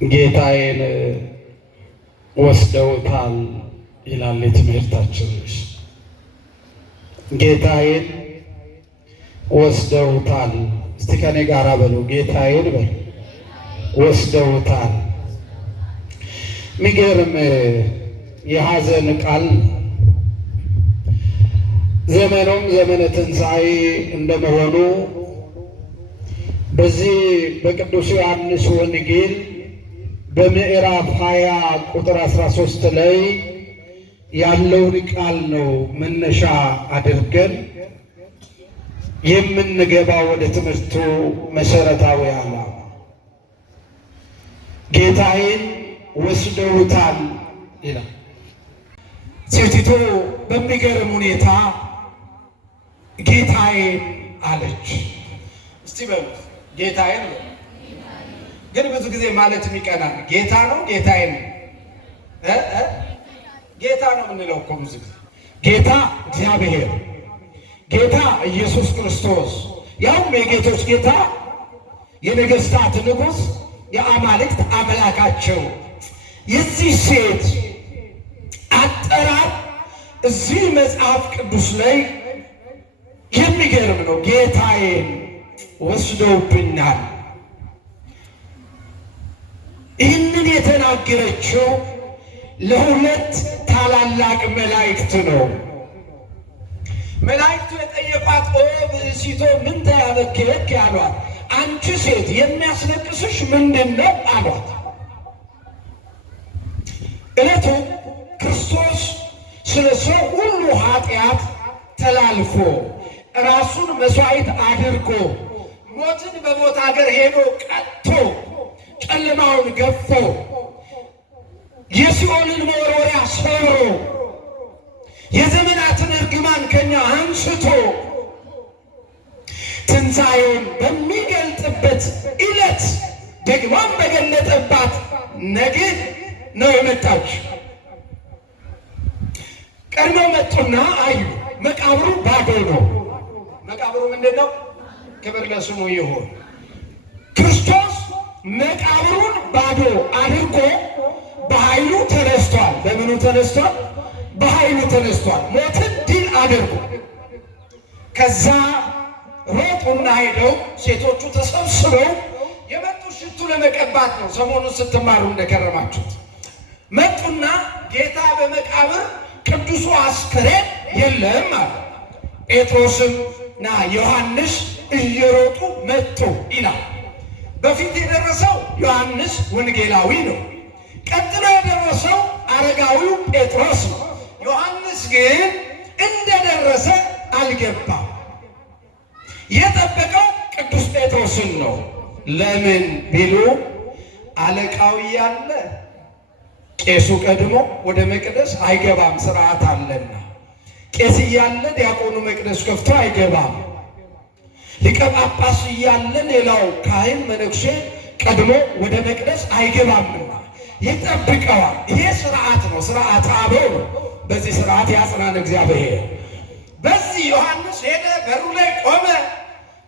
ጌታዬን ወስደውታል ይላል የትምህርታችን ርዕስ። ጌታዬን ወስደውታል። እስቲ ከኔ ጋር በሉ፣ ጌታዬን በሉ፣ ወስደውታል። የሚገርም የሐዘን ቃል። ዘመኑም ዘመነ ትንሣኤ እንደመሆኑ በዚህ በቅዱስ ዮሐንስ ወንጌል በምዕራፍ 20 ቁጥር 13 ላይ ያለውን ቃል ነው መነሻ አድርገን የምንገባው ወደ ትምህርቱ መሰረታዊ ዓላማ። ጌታዬን ወስደውታል ይላል። ሴቲቱ በሚገርም ሁኔታ ጌታዬን አለች። እስቲ በሉ ጌታዬን በሉ። ግን ብዙ ጊዜ ማለት የሚቀናል ጌታ ነው ጌታዬን ጌታ ነው የምንለው እኮ ብዙ ጊዜ። ጌታ እግዚአብሔር፣ ጌታ ኢየሱስ ክርስቶስ፣ ያውም የጌቶች ጌታ፣ የነገሥታት ንጉሥ፣ የአማልክት አምላካቸው። የዚህ ሴት አጠራር እዚህ መጽሐፍ ቅዱስ ላይ የሚገርም ነው። ጌታዬን ወስደውብኛል። ይህንን የተናገረችው ለሁለት ታላላቅ መላእክት ነው። መላእክቱ የጠየቋት ኦ ብእሲቶ ምንተ ያበክየኪ አሏት። አንቺ ሴት የሚያስለቅስሽ ምንድን ነው አሏት። ዕለቱ ክርስቶስ ስለ ሰው ሁሉ ኃጢአት ተላልፎ ራሱን መሥዋዕት አድርጎ ሞትን በሞት አገር ሄዶ ቀጥቶ ጨለማውን ገፎ የሲኦልን መወርወሪያ ሰብሮ የዘመናትን እርግማን ከኛ አንስቶ ትንሣኤውን በሚገልጥበት ዕለት ደግሞም በገለጠባት ነገ ነው የመጣች። ቀድመው መጡና አዩ። መቃብሩ ባዶ ነው። መቃብሩ ምንድን ነው? ክብር ለስሙ ይሁን። ክርስቶስ መቃብሩን ባዶ አድርጎ በኃይሉ ተነስቷል። በምኑ ተነስቷል? በኃይሉ ተነስቷል። ሞትን ድል አድርጎ ከዛ ሮጡና ሄደው ሴቶቹ ተሰብስበው የመጡ ሽቱ ለመቀባት ነው። ሰሞኑን ስትማሩ እንደከረማችሁት መጡና ጌታ በመቃብር ቅዱሱ አስከሬን የለም አለ። ጴጥሮስና ዮሐንስ እየሮጡ መጡ ይላል። በፊት የደረሰው ዮሐንስ ወንጌላዊ ነው። ቀጥሎ የደረሰው አረጋዊው ጴጥሮስ ነው። ዮሐንስ ግን እንደደረሰ አልገባም። የጠበቀው ቅዱስ ጴጥሮስን ነው። ለምን ቢሉ አለቃው እያለ ቄሱ ቀድሞ ወደ መቅደስ አይገባም፣ ስርዓት አለና። ቄስ እያለ ዲያቆኑ መቅደስ ከፍቶ አይገባም። ሊቀ ጳጳስ እያለ ሌላው ካህን መነኩሴ ቀድሞ ወደ መቅደስ አይገባምና ይጠብቀዋል። ይሄ ስርዓት ነው፣ ስርዓት አበው ነው። በዚህ ስርዓት ያጽናን እግዚአብሔር። በዚህ ዮሐንስ ሄደ፣ በሩ ላይ ቆመ።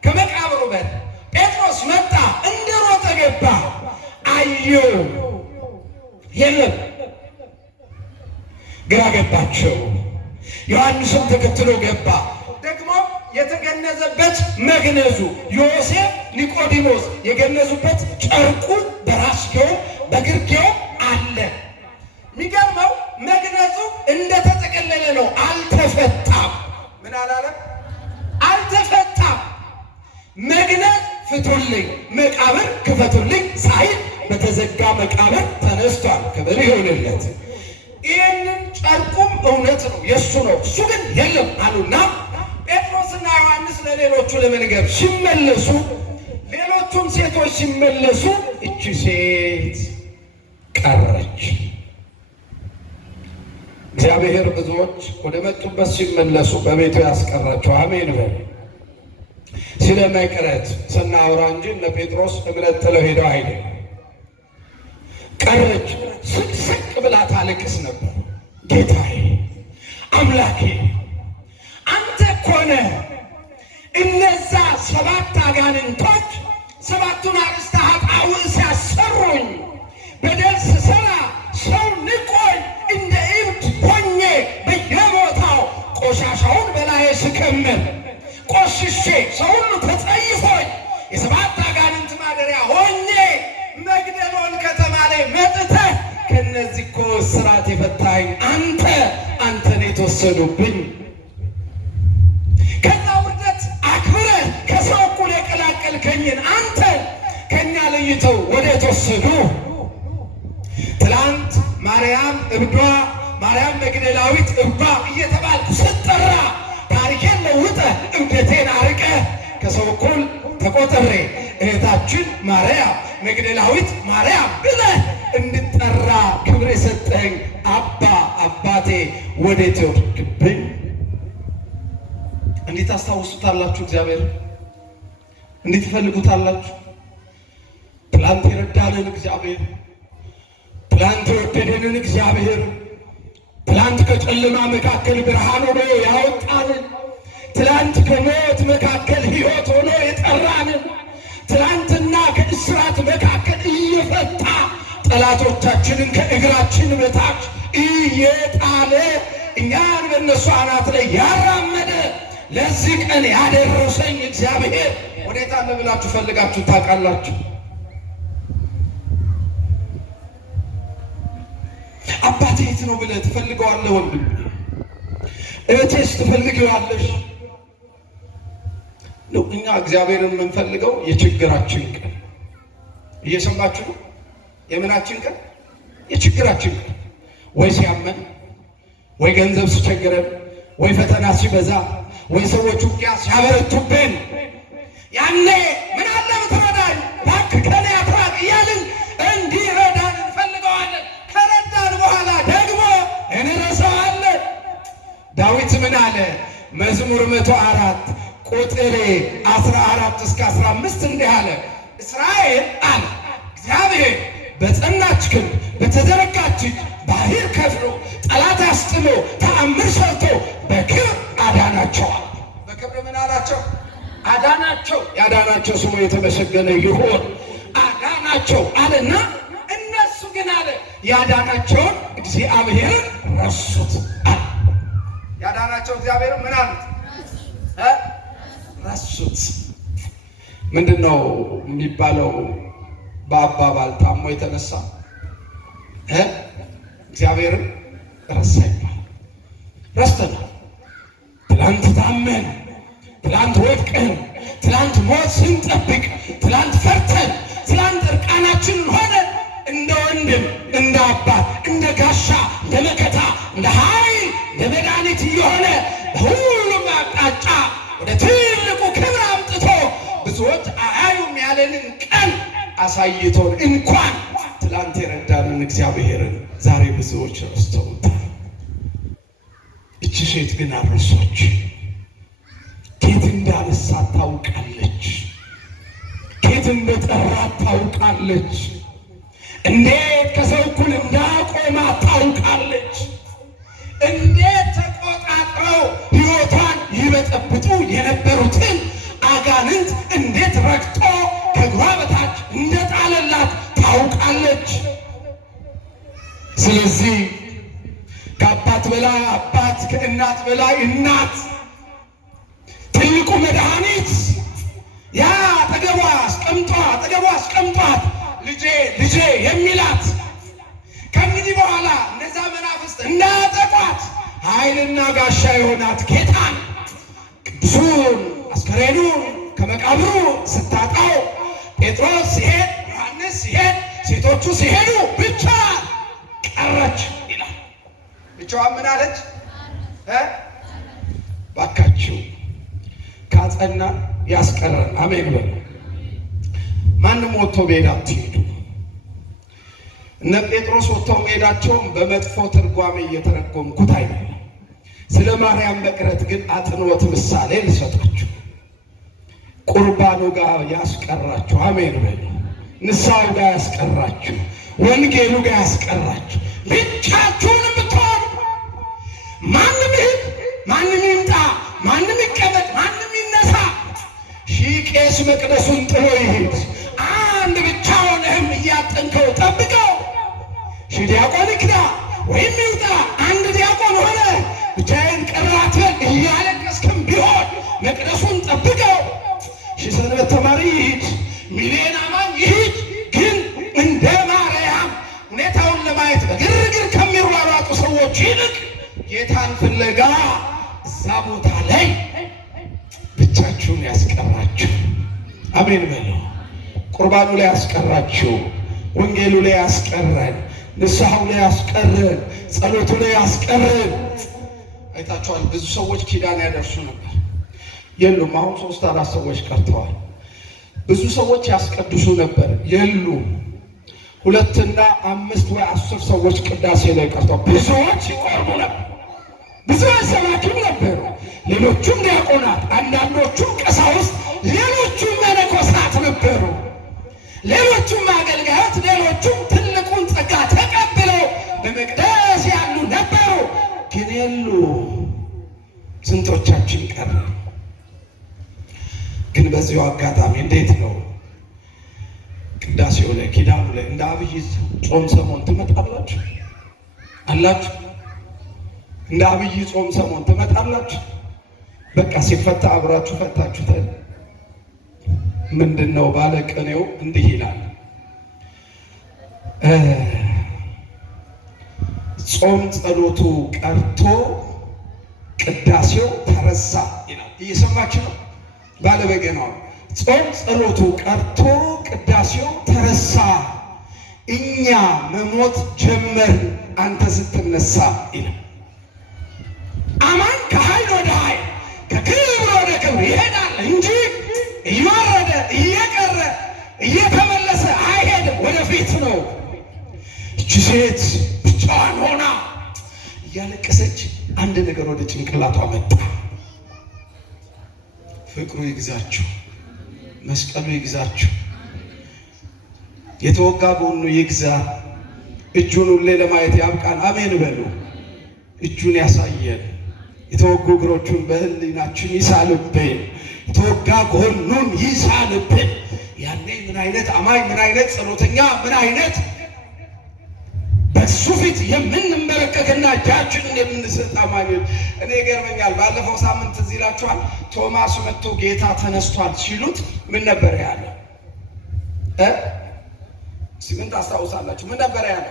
ከመቃብሩ በር ጴጥሮስ መጣ፣ እንደሮጠ ገባ። አየው፣ የለም። ግራ ገባቸው። ዮሐንስም ተከትሎ ገባ። ደግሞ የተገነዘበት መግነዙ ዮሴፍ፣ ኒቆዲሞስ የገነዙበት ጨርቁ በራስጌው በግርጌው አለ። የሚገርመው መግነዙ እንደተጠቀለለ ነው፣ አልተፈታም። ምን አላለም? አልተፈታም። መግነዝ ፍቱልኝ፣ መቃብር ክፈቱልኝ ሳይል በተዘጋ መቃብር ተነስቷል። ክብር ይሁንለት። ይህንን ጨርቁም እውነት ነው፣ የእሱ ነው። እሱ ግን የለም አሉና ጴጥሮስና ዮሐንስ ለሌሎቹ ለመንገር ሲመለሱ፣ ሌሎቹም ሴቶች ሲመለሱ እቺ ሴት ቀረች። እግዚአብሔር ብዙዎች ወደ መጡበት ሲመለሱ በቤቱ ያስቀራቸው። አሜን በል። ስለ መቅረት ስናወራ እንጂ እነ ጴጥሮስ እምነት ጥለው ሄደው አይደለም። ቀረች። ስቅስቅ ብላ ታለቅስ ነበር። ጌታዬ አምላኬ አንተ እኮ ነህ እነዛ ሰባት አጋንንቶች ሰባቱን አርእስተ ኃጣውእ ሲያሰሩኝ ሆኜ መግደሎን ከተማ ላይ መጥተህ ከነዚህ እኮ እስራት የፈታኝ አንተ ነህ የተወሰዱብኝ። ከዛ ውርደት አክብረህ ከሰው እኩል የቀላቀልከኝን አንተ ከኛ ለይተው ወደ የተወሰዱ ትላንት ማርያም እብዷ፣ ማርያም መግደላዊት እብዷ እየተባልኩ ስጠራ ታሪኬን ለውጠህ እብደቴን አርቀህ ከሰው እኩል ተቆጥሬ እህታችን ማርያም መግደላዊት ማርያም ብለህ እንድጠራ ክብር የሰጠኝ አባቴ ወዴት ወደድክብኝ? እንዴት ታስታውሱታላችሁ? እግዚአብሔር እንዴት ትፈልጉታላችሁ? ትላንት የረዳንን እግዚአብሔር፣ ትላንት የወደደንን እግዚአብሔር፣ ትላንት ከጨለማ መካከል ብርሃን ሆኖ ያወጣንን፣ ትላንት ከሞት መካከል ሕይወት ሆኖ የጠራንን፣ ትላንትና ከእስራት መካከል እየፈታ ጠላቶቻችንን ከእግራችን በታች እየጣለ እኛን በእነሱ አናት ላይ ያራመደ ለዚህ ቀን ያደረሰኝ እግዚአብሔር ወዴት አለ ብላችሁ ፈልጋችሁ ታውቃላችሁ? አባቴ የት ነው ብለህ ትፈልገዋለህ? ወንድም እህቴስ ትፈልገዋለሽ? እኛ እግዚአብሔርን የምንፈልገው የችግራችን ቀን። እየሰማችሁ ነው? የምናችን ቀን? የችግራችን ቀን። ወይ ሲያመን፣ ወይ ገንዘብ ሲቸግረን፣ ወይ ፈተና ሲበዛ፣ ወይ ሰዎች ውጊያ ሲያበረቱብን ያኔ ምን አለ ብትረዳኝ እባክህ ከኔ አትራቅ እያልን እንዲረዳን እንፈልገዋለን። ከረዳን በኋላ ደግሞ እንረሳዋለን። ዳዊት ምን አለ? መዝሙር 104 ቁጥር 14 እስከ 15 እንዲህ አለ። እስራኤል አለ እግዚአብሔር በጸናች ክንድ በተዘረጋች ባህር ከፍሎ ጠላት አስጥሎ ተአምር ሰርቶ በክብር አዳናቸዋል። በክብር ምን አላቸው? አዳናቸው። ያዳናቸው ስሙ የተመሰገነ ይሁን። አዳናቸው አለና እነሱ ግን አለ ያዳናቸውን እግዚአብሔርን ረሱት። ያዳናቸው እግዚአብሔር ምን አሉት? ረሱት። ምንድን ነው የሚባለው? በአባባል ታሞ የተነሳ እግዚአብሔርን ረሳ ይባላል። ረስተናል። ትላንት ታመን፣ ትላንት ወድቀን፣ ትላንት ሞት ስንጠብቅ፣ ትላንት ፈርተን፣ ትላንት እርቃናችንን ሆነን እንደ ወንድም፣ እንደ አባት፣ እንደ ጋሻ፣ እንደ መከታ፣ እንደ ኃይል፣ እንደ መድኃኒት እየሆነ በሁሉም አቅጣጫ ወደ ትልቁ ክብር አምጥቶ ብዙዎች አያዩም ያለንን ቀን አሳይቶን እንኳን ትላንት የረዳንን እግዚአብሔርን ዛሬ ብዙዎች ረስተውታል። እቺ ሴት ግን አረሶች። ኬት እንዳነሳት ታውቃለች። ኬት እንደጠራት ታውቃለች። እንዴት ከሰው እኩል እንዳቆማት ታውቃለች። እንዴት ተቆጣጥረው ሕይወቷን ይበጠብጡ የነበሩትን አጋንንት እንዴት ረግጦ ከእግሯ በታች እንደጣለላት ታውቃለች። ስለዚህ ከአባት በላይ አባት፣ ከእናት በላይ እናት፣ ትልቁ መድኃኒት ያ አጠገቧ አስቀምጧት ልጄ ልጄ የሚላት ከእንግዲህ በኋላ እነዛ መናፍስት እንዳያጠቋት ኃይልና ጋሻ የሆናት ጌታን ቅዱሱን አስከሬኑን ከመቃብሩ ስታጣው ጴጥሮስ ሲሄድ፣ ዮሐንስ ሲሄድ፣ ሴቶቹ ሲሄዱ ብቻ ቀረች ይላል። ብቻዋን ምን አለች? ባካችሁ ካጸና ያስቀረን አሜን በሉ። ማንም ወጥቶ ሜዳ አትሄዱ። እነ ጴጥሮስ ወጥተው ሜዳቸውን በመጥፎ ትርጓሜ እየተረጎምኩት አይደለም። ስለ ማርያም መቅረት ግን አጥንዖት ምሳሌ ልሰጣችሁ። ቁርባኑ ጋር ያስቀራችሁ አሜን በሉ። ንስሐው ጋር ያስቀራችሁ፣ ወንጌሉ ጋር ያስቀራችሁ። ብቻችሁን ብትሆኑ ማንም ይሂድ፣ ማንም ይምጣ፣ ማንም ይቀመጥ፣ ማንም ይነሳ፣ ሺህ ቄስ መቅደሱን ጥሎ ይሄድ፣ አንድ ብቻውንም እያጠንከው ጠብቀው፣ ሺህ ዲያቆን ይክዳ ወይም ይውጣ፣ አንድ ዲያቆን ሆነ ብቻዬን ቀረ አትበል እያለቀስክም ቢሆን መቅደሱን ጠብቀው፣ ሺህ ሰንበት ተማሪ ይሂድ፣ ሚሊዮን አማኝ ይሂድ፣ ጌታን ፍለጋ እዛ ቦታ ላይ ብቻችሁን ያስቀራችሁ። አሜን በሉ። ቁርባኑ ላይ ያስቀራችሁ፣ ወንጌሉ ላይ ያስቀረን፣ ንስሐው ላይ ያስቀረን፣ ጸሎቱ ላይ ያስቀረን። አይታችኋል። ብዙ ሰዎች ኪዳን ያደርሱ ነበር፣ የሉም። አሁን 3-4 ሰዎች ቀርተዋል። ብዙ ሰዎች ያስቀድሱ ነበር፣ የሉም። 2 እና 5 ወይ 10 ሰዎች ቅዳሴ ላይ ቀርተዋል። ብዙዎች ይቆርቡ ነበር፣ ብዙዎች ሰባኪም ነበሩ፣ ሌሎቹም ዲያቆናት፣ አንዳንዶቹም ቀሳውስት፣ ሌሎቹም መነኮሳት ነበሩ፣ ሌሎቹም አገልጋዮች፣ ሌሎቹም ትልቁን ጸጋ ተቀብለው በመቅደስ ያሉ ነበሩ። ግን የሉ። ስንቶቻችን ቀረ? ግን በዚሁ አጋጣሚ እንዴት ነው ቅዳሴው ላይ ኪዳኑ ላይ እንደ አብይ ጾም ሰሞን ትመጣላችሁ አላችሁ? እንደ አብይ ጾም ሰሞን ትመጣላችሁ? በቃ ሲፈታ አብራችሁ ፈታችሁታል። ምንድነው ባለቅኔው እንዲህ ይላል፣ ጾም ጸሎቱ ቀርቶ ቅዳሴው ተረሳ ይላል። እየሰማችሁ ነው? ባለበገናው ጾም ጸሎቱ ቀርቶ ቅዳሴው ተረሳ፣ እኛ መሞት ጀመር አንተ ስትነሳ ይላል። አማን ከኃይል ወደ ኃይል ከክብር ወደ ክብር ይሄዳል እንጂ እየወረደ እየቀረ እየተመለሰ አይሄድም፣ ወደፊት ነው። እቺ ሴት ብቻዋን ሆና እያለቀሰች አንድ ነገር ወደ ጭንቅላቷ መጣ። ፍቅሩ ይግዛችሁ፣ መስቀሉ ይግዛችሁ፣ የተወጋ ጎኑ ይግዛ፣ እጁን ሁሌ ለማየት ያብቃን። አሜን በሉ። እጁን ያሳየን፣ የተወጉ እግሮቹን በህሊናችን ይሳልብን፣ የተወጋ ጎኑን ይሳልብን። ያኔ ምን አይነት አማኝ፣ ምን አይነት ጸሎተኛ፣ ምን አይነት በሱ ፊት የምንመለከትና እጃችንን የምንሰጥ አማኞች። እኔ ይገርመኛል። ባለፈው ሳምንት እዚህ ይላችኋል፣ ቶማስ መጥቶ ጌታ ተነስቷል ሲሉት ምን ነበር ያለ? ምን ታስታውሳላችሁ? ምን ነበር ያለ?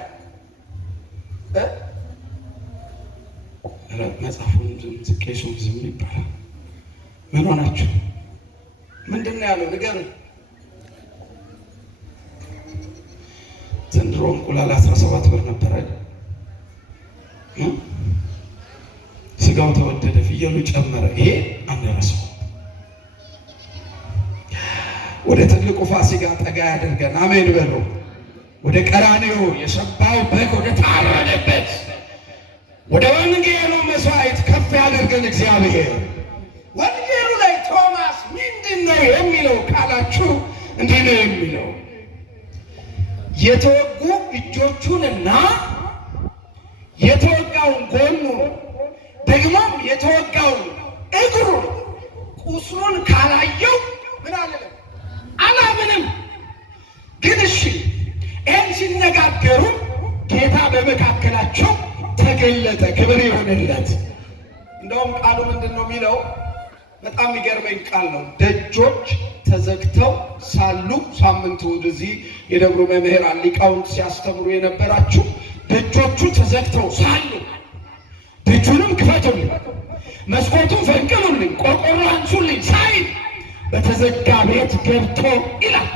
መጽሐፉን ቄሱም ዝም ይባላል። ምን ሆናችሁ? ምንድን ነው ያለው? ንገሩኝ። ዘንድሮ እንቁላል 17 ብር ነበረ። ስጋው ተወደደ፣ ፍየሉ ጨመረ። ይሄ አንረሳው። ወደ ትልቁ ፋሲካ ጠጋ ያደርገን። አሜን በሉ። ወደ ቀራንዮ የሰባው በግ ወደ ታረደበት ወደ ወንጌሉ መስዋዕት ከፍ ያደርገን እግዚአብሔር። ወንጌሉ ላይ ቶማስ ምንድን ነው የሚለው ካላችሁ እንዲህ ነው የሚለው፣ የተወጉ እጆቹንና የተወጋውን ጎኑን ደግሞም የተወጋውን እግሩን ቁስሉን ካላየው ምን አለለም አላምንም። ግን እሺ ይህን ሲነጋገሩ ጌታ በመካከላቸው ተገለጠ። ክብር ይሁንለት። እንደውም ቃሉ ምንድን ነው የሚለው? በጣም የሚገርመኝ ቃል ነው። ደጆች ተዘግተው ሳሉ፣ ሳምንቱ እዚህ የደብሩ መምህራን ሊቃውንት ሲያስተምሩ የነበራችሁ ደጆቹ ተዘግተው ሳሉ ደጁንም ክፈቱልኝ፣ መስኮቱን ፈንቅሉልኝ፣ ቆርቆሮ አንሱልኝ ሳይል በተዘጋ ቤት ገብቶ ይላል።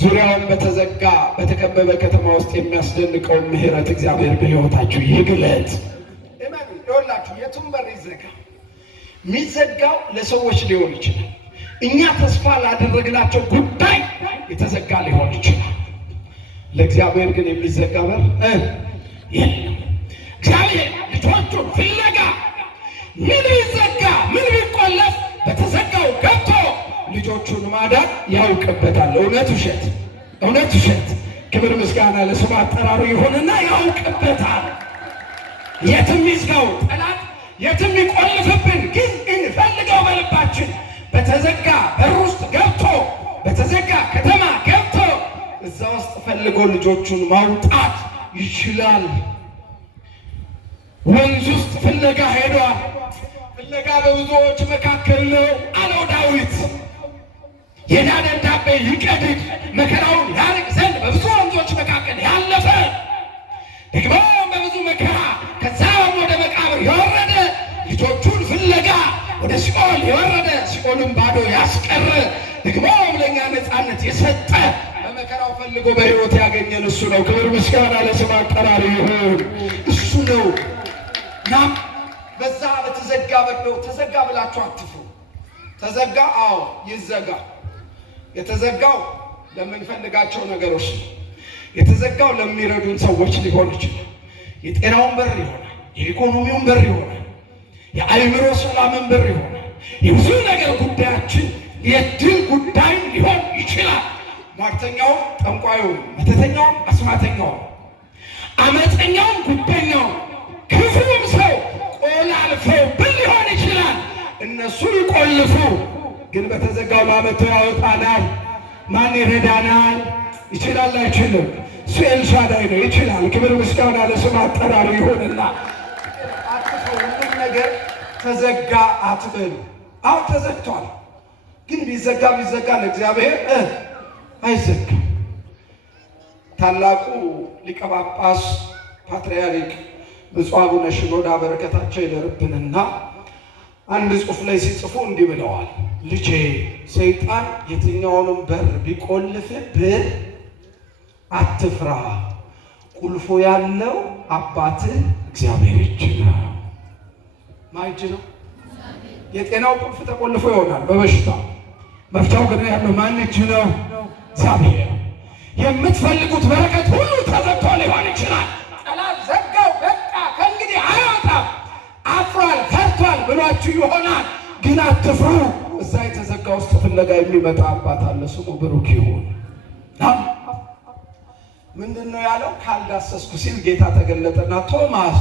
ዙሪያውን በተዘጋ በተከበበ ከተማ ውስጥ የሚያስደንቀውን ምሕረት እግዚአብሔር በሕይወታችሁ ይግለጥ። ይኸውላችሁ የቱም በር ይዘጋ፣ የሚዘጋው ለሰዎች ሊሆን ይችላል። እኛ ተስፋ ላደረግናቸው ጉዳይ የተዘጋ ሊሆን ይችላል። ለእግዚአብሔር ግን የሚዘጋ በር የለም። እግዚአብሔር ልጆቹን ፍለጋ ምን ቢዘጋ ምን ቢቆለፍ በተዘጋው ገብቶ ልጆቹን ማዳን ያውቅበታል። እውነት ውሸት፣ እውነት ውሸት። ክብር ምስጋና ለስሙ አጠራሩ ይሁንና ያውቅበታል። የትም ይዝጋው ጠላት፣ የትም ይቆልፍብን፣ ግን እንፈልገው በልባችን። በተዘጋ በር ውስጥ ገብቶ በተዘጋ ከተማ ገብቶ እዛ ውስጥ ፈልጎ ልጆቹን ማውጣት ይችላል። ወንዝ ውስጥ ፍለጋ ሄዷል። ፍለጋ በብዙዎች መካከል ነው አለው ዳዊት። የዕዳ ደብዳቤ ይቀድድ መከራውን ያርቅ ዘንድ በብዙ ወንዞች መካከል ያለፈ ደግሞ በብዙ መከራ ከዛም ወደ መቃብር ደግሞም ለእኛ ነፃነት የሰጠ በመከራው ፈልጎ በሕይወት ያገኘን እሱ ነው። ክብር ምስጋና ለስሙ አጠራሩ ይሁን። እሱ ነው። ናም በዛ በተዘጋ በለው ተዘጋ ብላችሁ አትፍሩ። ተዘጋ፣ አዎ ይዘጋ። የተዘጋው ለምንፈልጋቸው ነገሮች ነው። የተዘጋው ለሚረዱን ሰዎች ሊሆን ይችላል። የጤናውን በር ይሆናል፣ የኢኮኖሚውን በር ይሆናል፣ የአእምሮ ሰላምን በር ይሆናል። የብዙ ነገር ጉዳያችን የድል ጉዳይ ሊሆን ይችላል። ሟርተኛውም፣ ጠንቋዩም፣ መተተኛውም፣ አስማተኛውም፣ አመፀኛውም፣ ጉደኛውም፣ ክፉም ሰው ቆላልፈው ብል ሊሆን ይችላል። እነሱ ይቆልፉ፣ ግን በተዘጋው ማመተው ያወጣናል። ማን ይረዳናል? ይችላል አይችልም? እሱ ኤልሻዳይ ነው፣ ይችላል። ክብር ምስጋና ለስሙ አጠራሩ ይሁንና አትፈው። ሁሉም ነገር ተዘጋ አትበሉ። አዎ ተዘግቷል፣ ግን ቢዘጋ ለእግዚአብሔር አይዘጋም። ታላቁ ሊቀ ጳጳስ ፓትርያርክ ብፁዕ አቡነ ሽኖዳ በረከታቸው ይደርብንና አንድ ጽሑፍ ላይ ሲጽፉ እንዲህ ብለዋል። ልጄ ሰይጣን የትኛውንም በር ቢቆልፍብህ አትፍራ፣ ቁልፎ ያለው አባትህ እግዚአብሔር እጅ ነው። ማን እጅ ነው? የጤናው ቁልፍ ተቆልፎ ይሆናል በበሽታ መፍቻው ግን ያለው ማን እጅ ነው? እግዚአብሔር። የምትፈልጉት በረከት ሁሉ ተዘግቶ ሊሆን ይችላል። ጠላት ዘጋው፣ በቃ ከእንግዲህ አይወጣም፣ አፍሯል፣ ፈርቷል ብሏችሁ ይሆናል። ግን አትፍሩ። እዛ የተዘጋ ውስጥ ፍለጋ የሚመጣ አባት አለ። ስሙ ብሩክ ይሁን። ምንድን ነው ያለው? ካልዳሰስኩ ሲል ጌታ ተገለጠና ቶማስ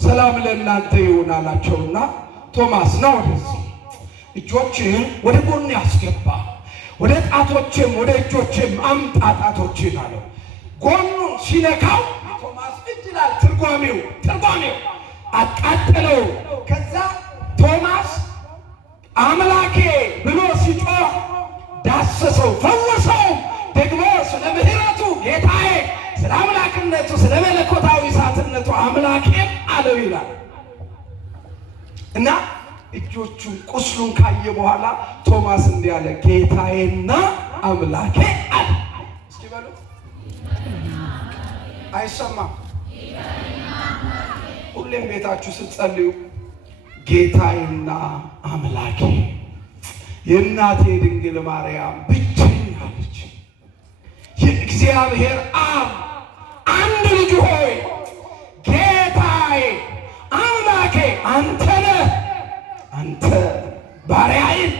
ሰላም ለእናንተ ይሁን አላቸውና ቶማስ ነው ወደዚህ እጆችህን ወደ ጎን ያስገባ፣ ወደ ጣቶችም ወደ እጆችም አምጣ ጣቶችህን አለው። ጎኑን ሲነካው ቶማስ እጅ ይላል ትርጓሜው አቃጠለው። ከዛ ቶማስ አምላኬ ብሎ ሲጮህ ዳሰሰው፣ ፈወሰው። ደግሞ ስለ ምሕረቱ ጌታዬ፣ ስለ አምላክነቱ፣ ስለ መለኮታዊ እሳትነቱ አምላኬ አለው ይላል እና እጆቹን ቁስሉን ካየ በኋላ ቶማስ እንዲህ አለ፣ ጌታዬና አምላኬ አለ። እስኪ በሉት። አይሰማም? ሁሌም ቤታችሁ ስትጸልዩ ጌታዬና አምላኬ፣ የእናቴ ድንግል ማርያም ብቸኛ ልጅ የእግዚአብሔር አብ አንድ ልጅ ሆይ ጌታዬ አምላኬ አንተ ነህ። አንተ ባሪያዬን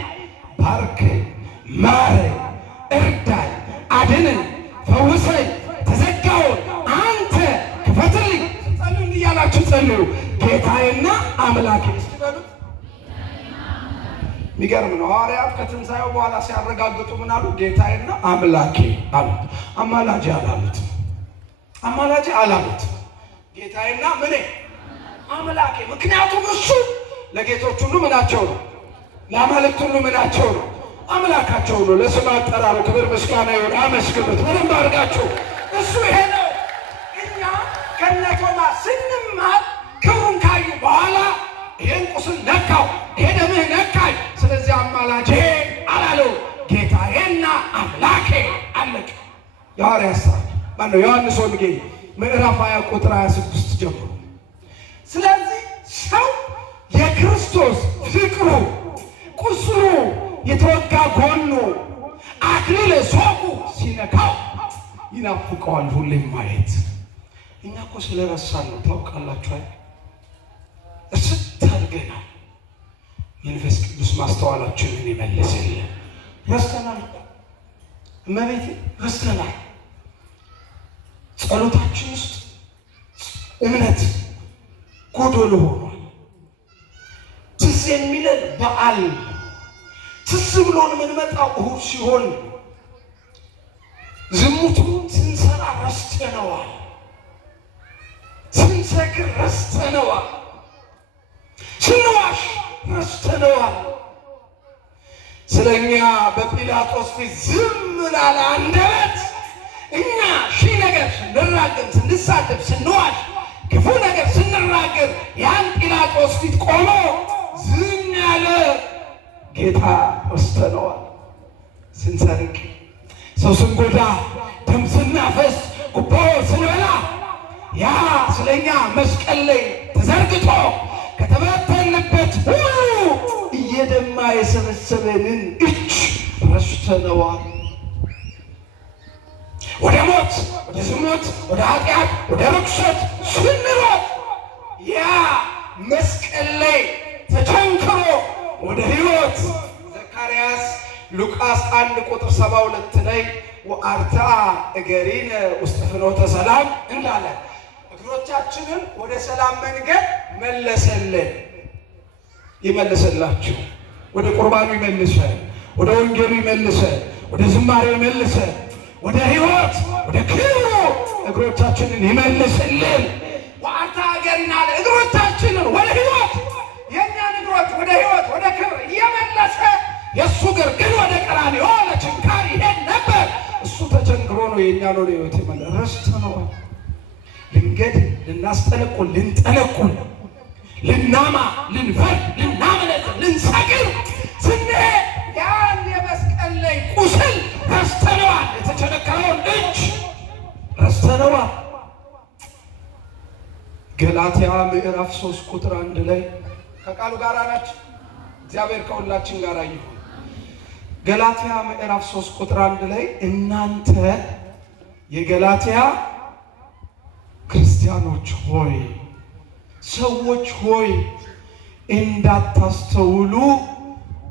ባርከኝ፣ ማረኝ፣ እርዳኝ፣ አድነኝ፣ ፈውሰኝ፣ ተዘጋውን አንተ ክፈትልኝ። ጸልዩ እያላችሁ ጸልዩ። ጌታዬና አምላኬ ስትበሉ የሚገርም ነው። ሐዋርያት ከትንሣኤው በኋላ ሲያረጋግጡ ምን አሉ? ጌታዬና አምላኬ አሉት። አማላጄ አላሉት። ጌታዬና ምን አምላኬ። ምክንያቱም እሱ ለጌቶች ሁሉ ምናቸው ነው? ለአማልክት ሁሉ ምናቸው ነው? አምላካቸው ነው። ለስም አጠራሩ ክብር ምስጋና ይሁን። አመስግኑት ምንም አድርጋችሁ። እሱ ይሄ ነው። እኛ ከነ ቶማስ ስንማር ክብሩን ካዩ በኋላ ይሄን ቁስል ነካው፣ ይሄ ደምህ ነካኝ፣ ስለዚህ አማላጄ አላለው፣ ጌታዬና አምላኬ አለቀ። የሐዋርያት ሥራ ማነው? ዮሐንስ ወንጌል ምዕራፍ 20 ቁጥር 26 ጀምሮ። ስለዚህ ሰው የክርስቶስ ፍቅሩ፣ ቁስሉ፣ የተወጋ ጎኑ፣ አክሊለ ሦኩ ሲነካው ይናፍቀዋል ሁሌም ማየት። እኛ እኮ ስለረሳን ነው ታውቃላችሁ አይደል? እርስት አድርገናል። መንፈስ ቅዱስ ማስተዋላችንን ይመልስልን። ረስተናል እኮ እመቤቴ፣ ረስተናል። ጸሎታችን ውስጥ እምነት ጎዶሎ ሆኗል። ትዝ የሚለን በዓል ትዝ ብሎን የምንመጣው እሑድ ሲሆን ዝሙቱን ስንሰራ ረስተነዋል። ስንሰክር ረስተነዋል። ስንዋሽ ረስተነዋል። ስለኛ በጲላጦስ ፊት ዝም ላለ አንደበት እኛ ሺህ ነገር ስንራገም፣ ስንሳደብ፣ ስንዋሽ፣ ክፉ ነገር ስንናገር ያን ጲላጦስ ፊት ቆሞ ዝም ያለ ጌታ ረስተነዋል። ስንሰርቅ፣ ሰው ስንጎዳ፣ ደም ስናፈስ፣ ጉቦ ስንበላ ያ ስለኛ መስቀል ላይ ተዘርግቶ ከተበተንበት ሁሉ እየደማ የሰበሰበንን እጅ ረስተነዋል። ወደ ሞት፣ ወደ ዝሙት፣ ወደ ኃጢአት፣ ወደ ርኩሰት ስንሮጥ ያ መስቀል ላይ ተቸንክሮ ወደ ሕይወት ዘካርያስ ሉቃስ 1:72 ላይ ወአርትዐ እገሪነ ውስተ ፍኖተ ሰላም እንዳለ እግሮቻችንን ወደ ሰላም መንገድ መለሰልን። ይመልስላችሁ። ወደ ቁርባኑ ይመልሰን፣ ወደ ወንጌሉ ይመልሰን፣ ወደ ዝማሬው ይመልሰን፣ ወደ ሕይወት ወደ ክብሩ እግሮቻችንን ይመልስልን። ወአርትዐ እገሪነ አለ እግሮቻችንን ወደ ሕይወት፣ የእኛን እግሮች ወደ ሕይወት ወደ ክብር እየመለሰ የእሱ እግር ግን ወደ ቀራንዮ ለችንካር ይሄድ ነበር። እሱ ተቸንክሮ ነው የእኛን ወደ ሕይወት የመለሰ። ረስተነዋል። ልንገድ፣ ልናስጠነቁል፣ ልንጠነቁል፣ ልናማ፣ ልንፈርድ፣ ልናመነዝር፣ ልንሰግር ስንሄድ ያን የመስቀል ላይ ቁስል ረስተነዋል። የተቸነከረውን እጅ ረስተነዋል። ገላትያ ምዕራፍ 3:1 ላይ ከቃሉ ጋር ናቸው። እግዚአብሔር ከሁላችን ጋር ይሁን። ገላትያ ምዕራፍ 3:1 ላይ እናንተ የገላትያ ክርስቲያኖች ሆይ፣ ሰዎች ሆይ እንዳታስተውሉ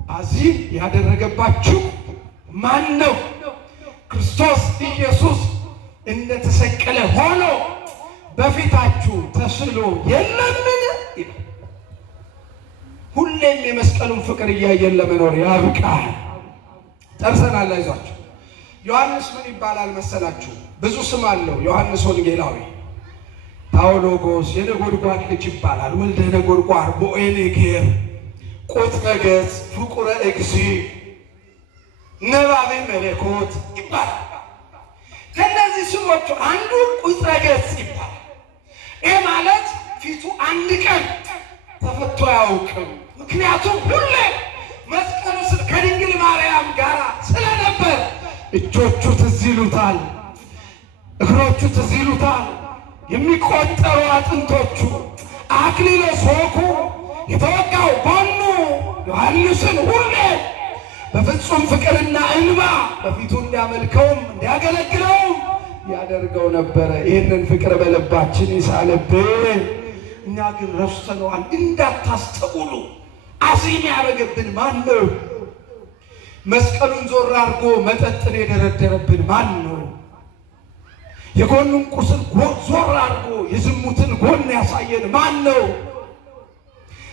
አዚም ያደረገባችሁ ማን ነው? ክርስቶስ ኢየሱስ እንደተሰቀለ ሆኖ በፊታችሁ ተስሎ የለምን? ሁሌም የመስቀሉን ፍቅር እያየን ለመኖር ያብቃል። ጠርሰናል። አይዟችሁ። ዮሐንስ ምን ይባላል መሰላችሁ? ብዙ ስም አለው። ዮሐንስ ወንጌላዊ፣ ታዎሎጎስ፣ የነጎድጓድ ልጅ ይባላል። ወልደ ነጎድጓድ፣ ቦዔኔጌር፣ ቁጥረ ገጽ፣ ፍቁረ እግዚእ፣ ነባቤ መለኮት ይባላል። ከእነዚህ ስሞቹ አንዱ ቁጥረ ገጽ ይባላል። ይህ ማለት ፊቱ አንድ ቀን ተፈቶ አያውቅም። ምክንያቱም ሁሌ መስቀሉ ስር ከድንግል ማርያም ጋር ስለነበር እጆቹ ትዝ ይሉታል፣ እግሮቹ ትዝ ይሉታል፣ የሚቆጠሩ አጥንቶቹ፣ አክሊለ ሦኩ፣ የተወጋው ጎኑ ዮሐንስን ሁሌ በፍጹም ፍቅርና እንባ በፊቱ እንዲያመልከውም እንዲያገለግለውም ያደርገው ነበረ። ይህንን ፍቅር በልባችን ይሳልብን። እኛ ግን ረስተነዋል። እንዳታስተውሉ አዚም ያደረገብን ማን ነው? መስቀሉን ዞር አድርጎ መጠጥን የደረደረብን ማን ነው? የጎኑን ቁስል ዞር አድርጎ የዝሙትን ጎን ያሳየን ማን ነው?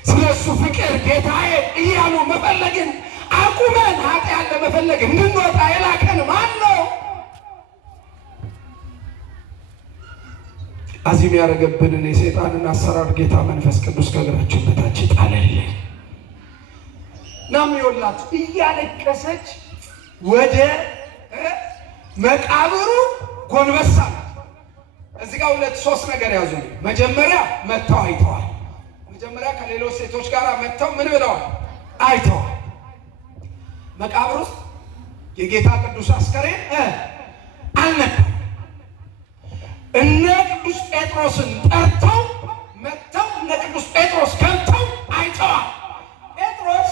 ስለ እሱ ፍቅር ጌታዬ እያሉ መፈለግን አቁመን ኃጢአት ለመፈለግ እንድንወጣ የላከን ማን ነው? አዚም ያደረገብንን የሰይጣንን አሰራር ጌታ መንፈስ ቅዱስ ከእግራችን በታች ጣለልን። ናም ይወላት እያለቀሰች ወደ መቃብሩ ጎንበሳ። እዚህ ጋር 2-3 ነገር ያዙ። መጀመሪያ መጥተው አይተዋል። መጀመሪያ ከሌሎች ሴቶች ጋር መጥተው ምን ብለዋል? አይተዋል። መቃብር ውስጥ የጌታ ቅዱስ አስከሬን አልነበረም። እነ ቅዱስ ጴጥሮስን ጠርተው መጥተው እነ ቅዱስ ጴጥሮስ ገብተው አይተዋል። ጴጥሮስ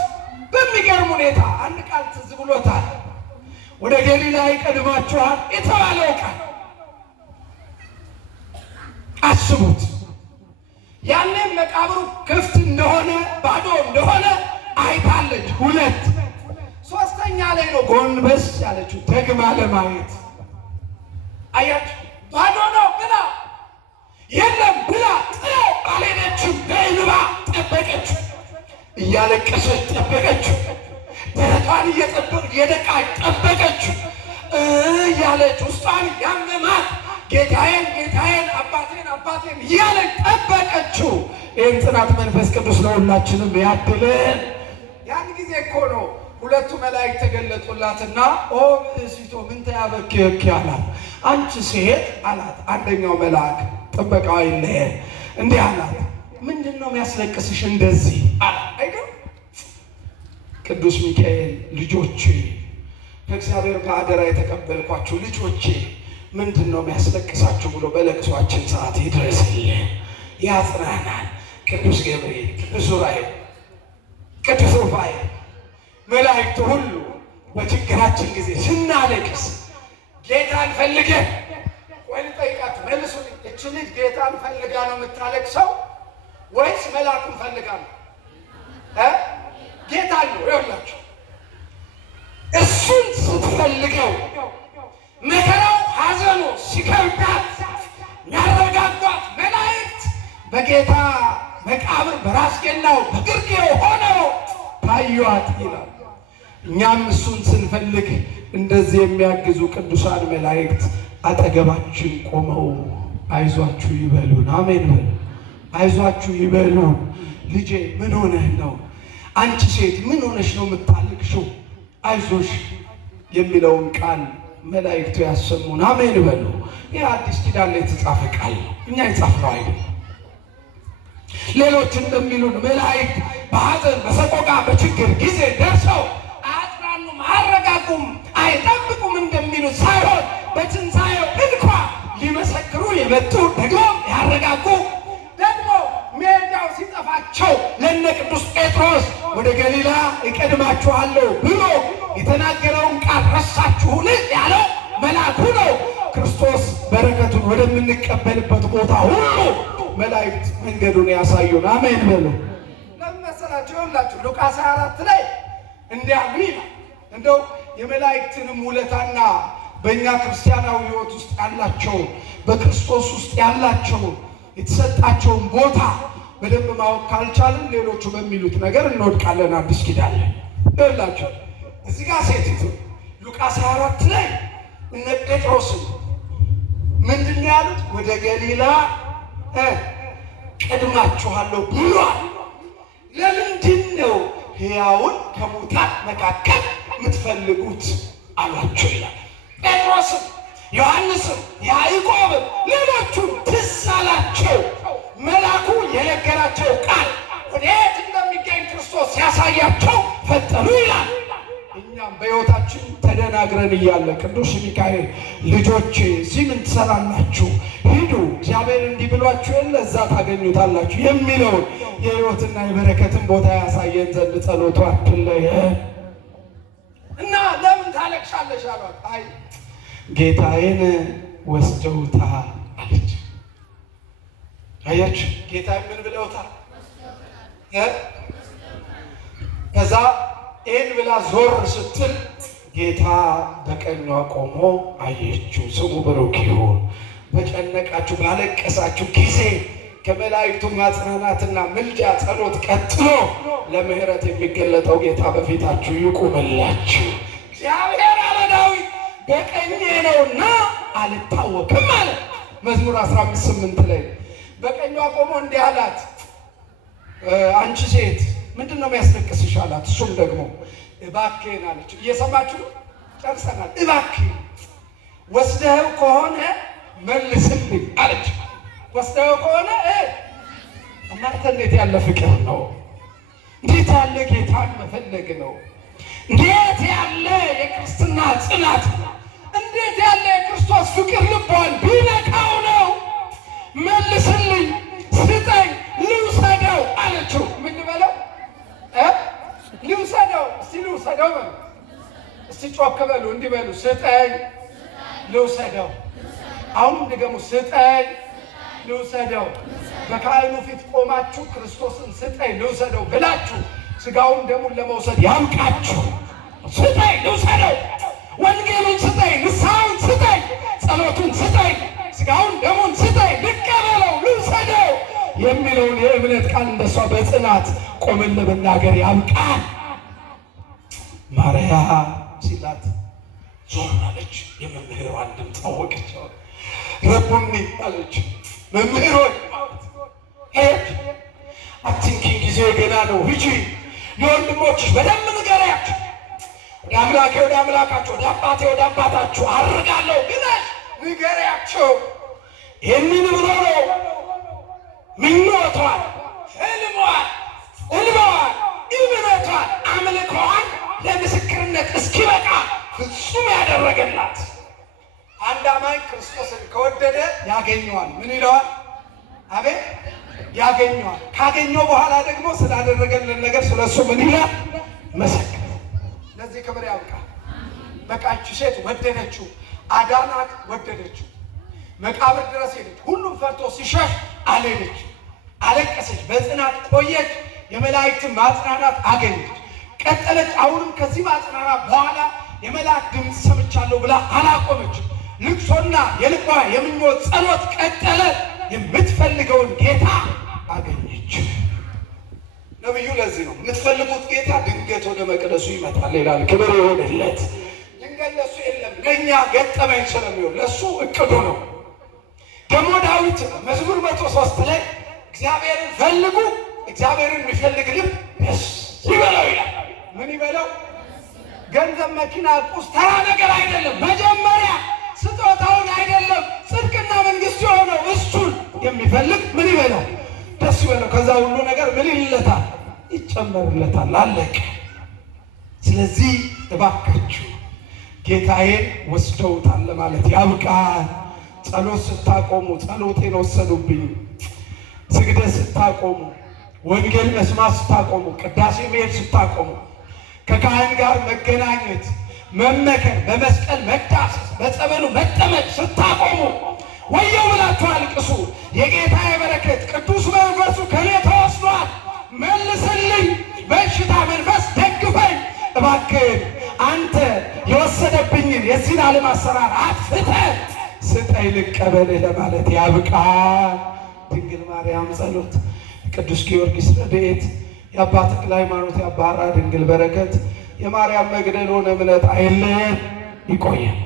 በሚገርም ሁኔታ አንድ ቃል ትዝ ብሎታል። ወደ ገሊላ ይቀድማችኋል የተባለው ቃል አስቡት። ያንን መቃብሩ ክፍት እንደሆነ ባዶ እንደሆነ አይታለች። 2 ሶስተኛ ላይ ነው ጎንበስ ያለችው ደግማ ለማየት። አያችሁ፣ ባዶ ነው ብላ የለም ብላ ጥለው አልሄደችም። በእንባ ጠበቀችው፣ እያለቀሰች ጠበቀችው፣ ደረቷን እየደቃች ጠበቀችው እያለች ውስጧን ያመማት ጌታዬን ጌታዬን አባቴን አባቴን እያለች ጠበቀችው። ይህን ጽናት መንፈስ ቅዱስ ለሁላችንም ያድለን። ያን ጊዜ እኮ ነው 2 መላእክት ተገለጡላትና ኦ ብእሲቶ ምንተ ያበክየኪ አላት። አንቺ ሴት አላት። አንደኛው መልአክ ጥበቃው አይለየን እንዲህ አላት፣ ምንድን ነው የሚያስለቅስሽ እንደዚህ አላት። አይገርም? ቅዱስ ሚካኤል ልጆች ከእግዚአብሔር በአደራ የተቀበልኳችሁ ልጆቼ ምንድን ነው የሚያስለቅሳችሁ ብሎ በለቅሷችን ሰዓት ይድረስልን፣ ያጽናናል። ቅዱስ ገብርኤል፣ ቅዱስ ዑራኤል፣ ቅዱስ ሩፋኤል፣ መላእክቱ ሁሉ በችግራችን ጊዜ ስናለቅስ ጌታን ፈልገን ወይ ጠይቃት መልሱ። እቺ ልጅ ጌታን ፈልጋ ነው የምታለቅሰው ወይስ መልአኩን ፈልጋ ነው? ጌታን ነው። ይኸውላችሁ እሱን ስትፈልገው መከራው ሐዘኑ ሲከብዳት ያረጋጓት መላእክት በጌታ መቃብር በራስጌናው በግርጌው ሆነው ታዩአት ይላል። እኛም እሱን ስንፈልግ እንደዚህ የሚያግዙ ቅዱሳን መላእክት አጠገባችን ቆመው አይዟችሁ ይበሉን። አሜን በሉ። አይዟችሁ ይበሉን። ልጄ ምን ሆነህ ነው? አንቺ ሴት ምን ሆነሽ ነው የምታለቅሽው? አይዞሽ የሚለውን ቃል መላእክቱ ያሰሙን። አሜን በሉ። ይህ አዲስ ኪዳን ላይ የተጻፈ ቃል ነው፣ እኛ የጻፍነው አይደለም። ሌሎች እንደሚሉን መላእክት በሐዘን በሰቆቃ በችግር ጊዜ ደርሰው አያጽናኑም፣ አያረጋጉም፣ አይጠብቁም እንደሚሉት ሳይሆን በትንሣኤው እንኳ ሊመሰክሩ የመጡ ደግሞ ያረጋጉ ደግሞ ሜዳው ሲጠፋቸው ለነ ቅዱስ ጴጥሮስ ወደ ገሊላ እቀድማችኋለሁ ብሎ የተናገረውን ቃል ረሳችሁን ያለው መልአኩ ነው። ክርስቶስ በረከቱን ወደምንቀበልበት ቦታ ሁሉ መላእክት መንገዱን ያሳዩን። አሜን በሉ። ለምን መሰላችሁ? ይኸውላችሁ ሉቃስ 24 ላይ እንዲያሉ ይላል። እንደው የመላእክትንም ውለታና በእኛ ክርስቲያናዊ ሕይወት ውስጥ ያላቸውን በክርስቶስ ውስጥ ያላቸውን የተሰጣቸውን ቦታ በደንብ ማወቅ ካልቻልን ሌሎቹ በሚሉት ነገር እንወድቃለን። አዲስ ኪዳን ላይ ይኸውላችሁ እዚህ ጋር ሴቲቱ ሉቃስ 24 ላይ እነ ጴጥሮስን ምንድን ነው ያሉት? ወደ ገሊላ ቀድማችኋለሁ ብሏል። ለምንድን ነው ሕያውን ከሙታን መካከል የምትፈልጉት አሏቸው ይላል። ጴጥሮስም ዮሐንስም ያዕቆብም ሌሎቹም ትዝ አላቸው። መልአኩ የነገራቸው ቃል ወዴት እንደሚገኝ ክርስቶስ ሲያሳያቸው ፈጠኑ ይላል። እኛም በሕይወታችን ተደናግረን እያለ ቅዱስ ሚካኤል ልጆቼ እዚህ ምን ትሰራላችሁ? ሂዱ እግዚአብሔር እንዲህ ብሏችሁ የለ እዛ ታገኙታላችሁ የሚለውን የሕይወትና የበረከትን ቦታ ያሳየን ዘንድ ጸሎቱ አትለየን እና ለምን ታለቅሻለሽ አሏት። አይ ጌታዬን ወስደውታል አለች። አያችሁ ጌታዬን ምን ብለውታል? ከዛ ይህን ብላ ዞር ስትል ጌታ በቀኟ ቆሞ አየችው። ስሙ ብሩክ ይሁን። በጨነቃችሁ ባለቀሳችሁ ጊዜ ከመላእክቱ ማጽናናትና ምልጃ ጸሎት ቀጥሎ ለምሕረት የሚገለጠው ጌታ በፊታችሁ ይቁምላችሁ። እግዚአብሔር አለ ዳዊት በቀኜ ነውና አልታወክም አለ። መዝሙር 15:8 ላይ በቀኟ ቆሞ እንዲህ አላት፣ አንቺ ሴት ምንድን ነው የሚያስለቅስሽ አላት። እሱም ደግሞ እባክህን አለች። እየሰማችሁ ነው? ጨርሰናል። እባክህን ወስደኸው ከሆነ መልስልኝ አለች። ወስደኸው ከሆነ እናንተ እንዴት ያለ ፍቅር ነው! እንዴት ያለ ጌታን መፈለግ ነው! እንዴት ያለ የክርስትና ጽናት! እንዴት ያለ የክርስቶስ ፍቅር ልቧን ቢነካው ነው! መልስልኝ፣ ስጠኝ፣ ልውሰደው አለችው። ምን ልበለው? ልውሰደው። እስቲ ልውሰደው በሉ። እስቲ ጮክ በሉ፣ እንዲህ በሉ። ስጠኝ፣ ልውሰደው። አሁንም ድገሙ። ስጠኝ፣ ልውሰደው። በካህኑ ፊት ቆማችሁ ክርስቶስን ስጠኝ፣ ልውሰደው ብላችሁ ስጋውን ደሙን ለመውሰድ ያብቃችሁ። ስጠኝ፣ ልውሰደው። ወንጌሉን ስጠኝ፣ ንስሐውን ስጠኝ፣ ጸሎቱን ስጠኝ፣ ስጋውን ደሙን ስጠኝ፣ ልቀበለው፣ ልውሰደው የሚለውን የእምነት ቃል እንደሷ በጽናት ቆመን ለመናገር ያብቃል። ማርያም ሲላት ዞር አለች። የመምህሯን ድምፅ አወቀች። ረቡኒ አለች። መምህር ሆይ ሄድ፣ አትንኪኝ፣ ጊዜ ገና ነው። ሂጂ፣ ለወንድሞችሽ በደንብ ንገሪያቸው። ወደ አምላኬ ወደ አምላካቸው፣ ወደ አባቴ ወደ አባታችሁ አድርጋለሁ ብለሽ ንገሪያቸው። ይህንን ብሎ ነው ምኞቷን፣ ህልሟን፣ እንባዋን፣ እምነቷን፣ አምልኮዋን ለምስክርነት እስኪበቃ ፍጹም ያደረገላት። አንድ አማኝ ክርስቶስን ከወደደ ያገኘዋል። ምን ይለዋል? አቤት ያገኘዋል። ካገኘው በኋላ ደግሞ ስላደረገልን ነገር ስለሱ ምን ይላል? መሰከረ። ለዚህ ክብር ያብቃል። በቃ እቺ ሴት ወደደችው፣ አዳናት፣ ወደደችው። መቃብር ድረስ ሄደች። ሁሉም ፈርቶ ሲሸሽ አልሄደች፣ አለቀሰች፣ በጽናት ቆየች። የመላእክትን ማጽናናት አገኘች፣ ቀጠለች። አሁንም ከዚህ ማጽናናት በኋላ የመልአክ ድምፅ ሰምቻለሁ ብላ አላቆመች። ልቅሶና የልቧ የምኞት ጸሎት ቀጠለ። የምትፈልገውን ጌታ አገኘች። ነብዩ ለዚህ ነው የምትፈልጉት ጌታ ድንገት ወደ መቅደሱ ይመጣል ይላል። ክብር ይሆንለት። ድንገት ለሱ የለም፣ ለእኛ ገጠመኝ ስለሚሆን ለሱ እቅዱ ነው። ደግሞ ዳዊት መዝሙር 103 ላይ እግዚአብሔርን ፈልጉ፣ እግዚአብሔርን የሚፈልግ ልብ ደስ ይበለው ይላል። ምን ይበለው? ገንዘብ፣ መኪና፣ ቁስ ተራ ነገር አይደለም። መጀመሪያ ስጦታውን አይደለም፣ ጽድቅና መንግስት የሆነው እሱን የሚፈልግ ምን ይበለው? ደስ ይበለው። ከዛ ሁሉ ነገር ምን ይለታል? ይጨመርለታል። አለቀ። ስለዚህ እባካችሁ ጌታዬን ወስደውታል ለማለት ያብቃል። ጸሎት ስታቆሙ ጸሎቴን ወሰዱብኝ፣ ስግደት ስታቆሙ፣ ወንጌል መስማት ስታቆሙ፣ ቅዳሴ መሄድ ስታቆሙ፣ ከካህን ጋር መገናኘት፣ መመከር፣ በመስቀል መዳሰስ፣ በጸበሉ መጠመቅ ስታቆሙ ወየው ብላችሁ አልቅሱ። የጌታ የበረከት ቅዱስ መንፈሱ ከኔ ተወስዷል፣ መልስልኝ፣ በሽታ መንፈስ ደግፈኝ፣ እባክህን አንተ የወሰደብኝን የዚህን ዓለም አሰራር አጥፍተህ ስጠኝ ልቀበልህ ለማለት ያብቃል። ድንግል ማርያም ጸሎት፣ ቅዱስ ጊዮርጊስ ረድኤት፣ የአባ ተክለ ሃይማኖት የአባ ሐራ ድንግል በረከት፣ የማርያም መግደል ሆነ እምነት አይለየን። ይቆያል።